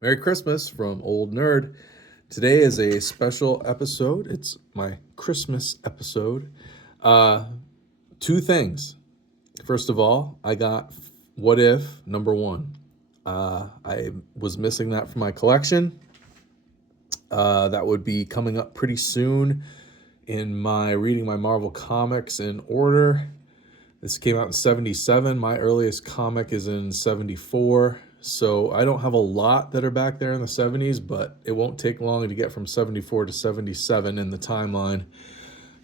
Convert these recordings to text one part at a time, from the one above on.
Merry Christmas from Old Nerd. Today is a special episode. It's my Christmas episode. Uh, Two things. First of all, I got What If number one. I was missing that from my collection. That would be coming up pretty soon in my reading my Marvel comics in order. This came out in 77. My earliest comic is in 74. So I don't have a lot that are back there in the 70s, but it won't take long to get from 74 to 77 in the timeline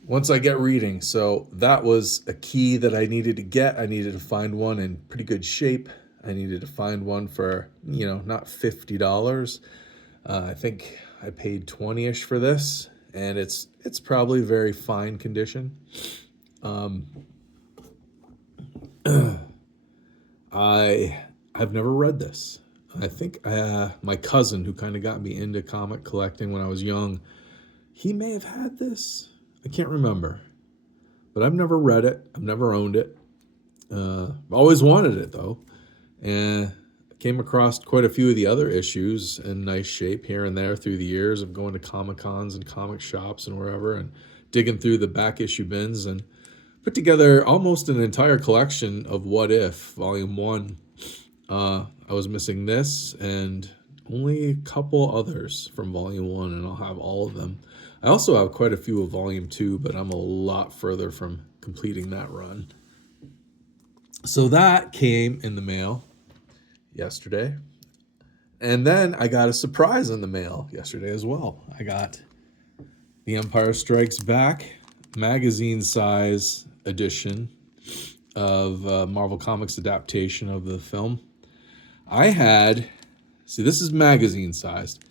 once I get reading. So that was a key that I needed to get. I needed to find one in pretty good shape. I needed to find one for, not $50. I think I paid 20-ish for this, and it's probably very fine condition. I've never read this. I think my cousin, who kind of got me into comic collecting when I was young, he may have had this. I can't remember, but I've never read it. I've never owned it. Always wanted it though, and came across quite a few of the other issues in nice shape here and there through the years of going to Comic Cons and comic shops and wherever, and digging through the back issue bins and put together almost an entire collection of What If, Volume 1. I was missing this and only a couple others from Volume 1, and I'll have all of them. I also have quite a few of Volume 2, but I'm a lot further from completing that run. So that came in the mail yesterday. And then I got a surprise in the mail yesterday as well. I got The Empire Strikes Back magazine size edition of Marvel Comics adaptation of the film. This is magazine sized.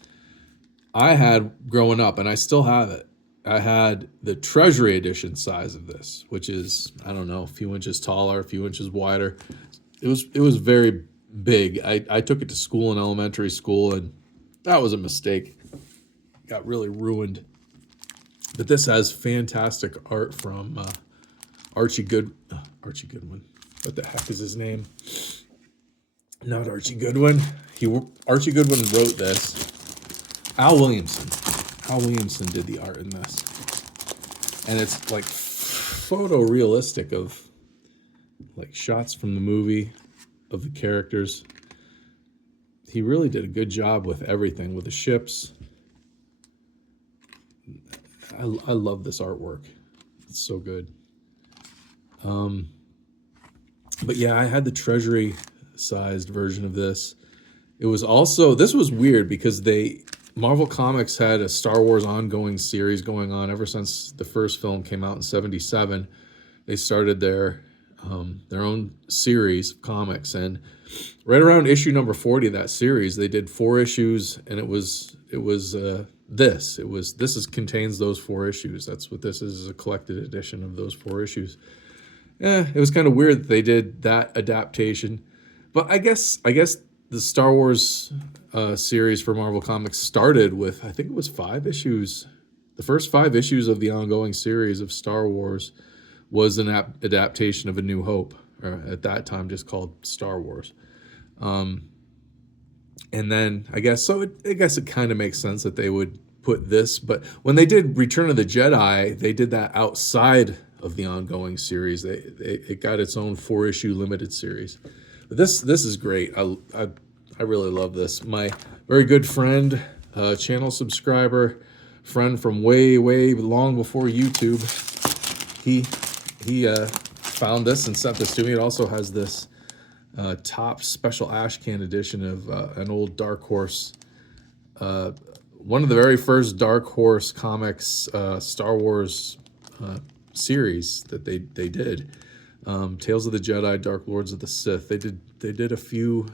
I had growing up, and I still have it. I had the Treasury edition size of this, which is, I don't know, a few inches taller, a few inches wider. It was very big. I took it to school in elementary school, and that was a mistake. Got really ruined. But this has fantastic art from Archie Goodwin. What the heck is his name? Not Archie Goodwin. Archie Goodwin wrote this. Al Williamson. Al Williamson did the art in this, and it's like photorealistic of like shots from the movie of the characters. He really did a good job with everything, with the ships. I love this artwork. It's so good. But yeah, I had the Treasury sized version of this. It was also, this was weird because Marvel Comics had a Star Wars ongoing series going on ever since the first film came out in 77. They started their own series of comics, and right around issue number 40 of that series, they did 4 issues, and this contains those 4 issues. That's what this is a collected edition of those 4 issues. It was kind of weird that they did that adaptation, but I guess the Star Wars series for Marvel Comics started with, I think it was 5 issues. The first 5 issues of the ongoing series of Star Wars was an adaptation of A New Hope, or at that time just called Star Wars. And then I guess it kind of makes sense that they would put this, but when they did Return of the Jedi, they did that outside of the ongoing series. It got its own 4-issue limited series. But this is great. I really love this. My very good friend, channel subscriber, friend from way long before YouTube, he found this and sent this to me. It also has this top special ashcan edition of an old Dark Horse, one of the very first Dark Horse comics, Star Wars series that they did. Tales of the Jedi, Dark Lords of the Sith. They did a few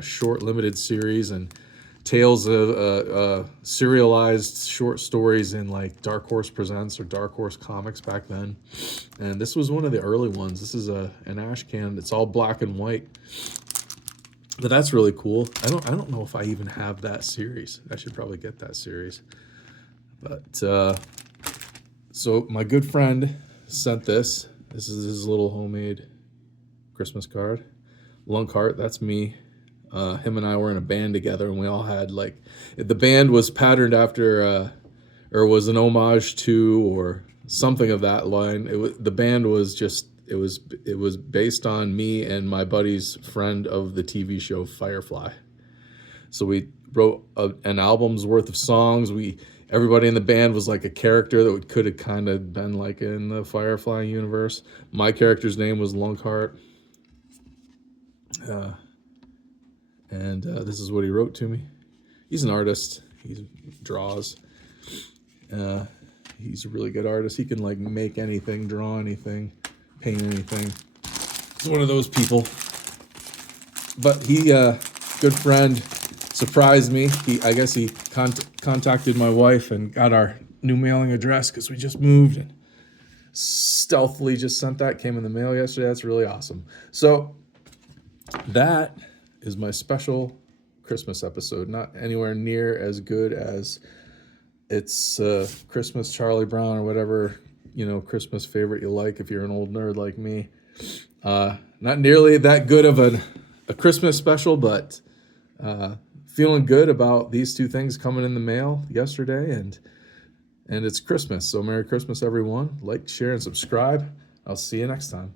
short limited series and tales of serialized short stories in like Dark Horse Presents or Dark Horse Comics back then. And this was one of the early ones. This is an ashcan. It's all black and white. But that's really cool. I don't know if I even have that series. I should probably get that series. But so my good friend sent this. This is his little homemade Christmas card. Lunk Heart, that's me. Him and I were in a band together, and we all had like the band was patterned after or was an homage to or something of that line. The band was just it was based on me and my buddy's friend of the TV show Firefly. So we wrote an album's worth of songs. Everybody in the band was like a character that could have kind of been like in the Firefly universe. My character's name was Lunkheart. And this is what he wrote to me. He's an artist. He draws. He's a really good artist. He can like make anything, draw anything, paint anything. He's one of those people. But he, good friend, surprised me. I guess he contacted my wife and got our new mailing address because we just moved and stealthily just sent that. Came in the mail yesterday. That's really awesome. So that is my special Christmas episode. Not anywhere near as good as it's Christmas Charlie Brown or whatever, Christmas favorite you like if you're an old nerd like me. Not nearly that good of a Christmas special, but feeling good about these two things coming in the mail yesterday, and it's Christmas. So Merry Christmas, everyone. Like, share, and subscribe. I'll see you next time.